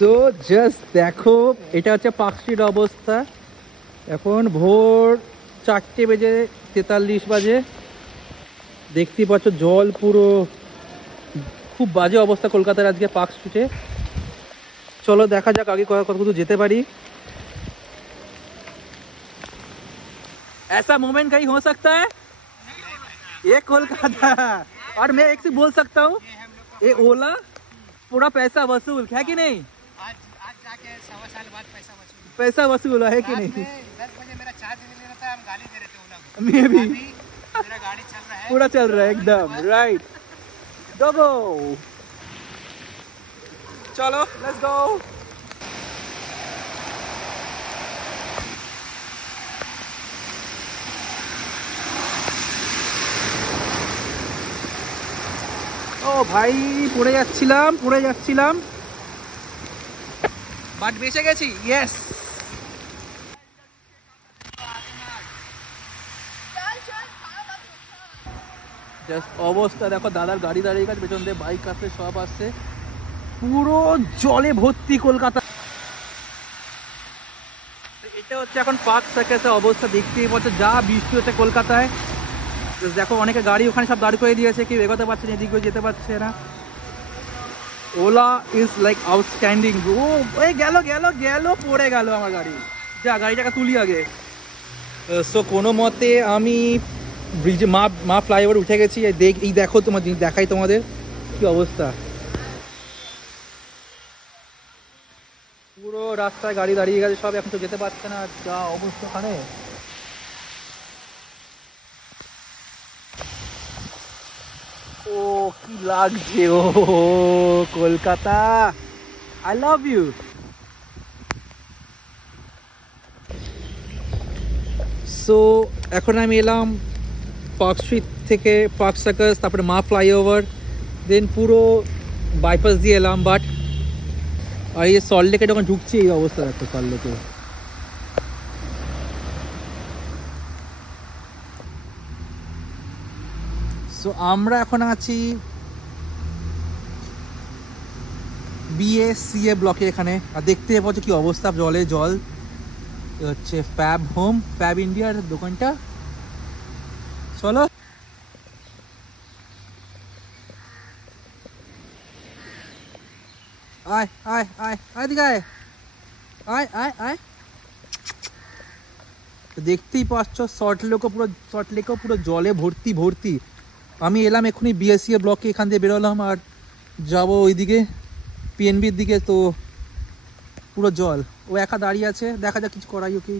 So just দেখো, এটা হচ্ছে পার্ক স্ট্রিট অবস্থা। এখন ভোর 4:43 বাজে। দেখতেই পাচ্ছ জল পুরো, খুব বাজে অবস্থা কলকাতার আজকে পার্ক স্ট্রিটে। চলো দেখা যাক আগে কত দূর যেতে পারি। ऐसा मोमेंट कहीं हो सकता है? ये कोलकाता। और मैं एक से बोल सकता हूँ, ये ओला पूरा पैसा वसूल है कि नहीं? आज जाके 1.25 साल बाद पैसा वसूल है कि नहीं? 10 बजे मेरा चार्ज नहीं रहता है, हम गाली दे रहे थे ओला को। मैं भी अभी मेरा गाड़ी चल रहा है, पूरा चल रहा है एकदम राइट। गो चलो लेट्स गो। ও ভাই, পড়ে যাচ্ছিলাম বাট বেঁচে গেছি। ইয়েস, জাস্ট অবস্থা দেখো, দাদার গাড়ি দাঁড়িয়ে গেছে, পেছন দিয়ে বাইক আসছে, সব আসছে, পুরো জলে ভর্তি কলকাতা। এটা হচ্ছে এখন পার্ক সার্কাসের অবস্থা। দেখতেই পাচ্ছ যা বৃষ্টি হচ্ছে কলকাতায়। দেখো অনেকে গাড়ি ওখানে সব দাঁড় করে দিয়েছে, কেউ এগোতে পারছে না, এদিক যেতে পারছে না। Ola is like outstanding. ও গেল পড়ে গেল আমার গাড়ি। যা, গাড়িটাকে তুলি আগে। সো কোনো মতে আমি ব্রিজে মা ফ্লাইওভার উঠে গেছি। এই দেখো, দেখাই তোমাদের কি অবস্থা। পুরো রাস্তায় গাড়ি দাঁড়িয়ে গেছে সব, এখন তো যেতে পারছে না। যা অবস্থা ওখানে। ও কি লাগছে, ও Kolkata, I love you. So এখন আমি এলাম পার্ক স্ট্রিট থেকে পার্ক সার্কাস, তারপরে মা ফ্লাইওভার, দেন পুরো বাইপাস দিয়ে এলাম। বাট আর এই সল্টলেকে যখন ঢুকছি, এই অবস্থা দেখো সল্টলেকে। সো আমরা এখন আছি BACA ব্লকে এখানে। আর দেখতে পাচ্ছ কি অবস্থা, জলে জল। হচ্ছে ফ্যাব ইন্ডিয়ার দোকানটা। চলো আয় আয় আয় আয় দিকে আয় আয় আয়। দেখতেই পাচ্ছ সল্টলেকও পুরো জলে ভর্তি। আমি এলাম এক্ষুনি BACA ব্লকে, এখান দিয়ে বেরোলাম আর যাবো ওইদিকে PNBর দিকে। তো পুরো জল, ও একা দাঁড়িয়ে আছে, দেখা যাক কিছু করাই ওকে।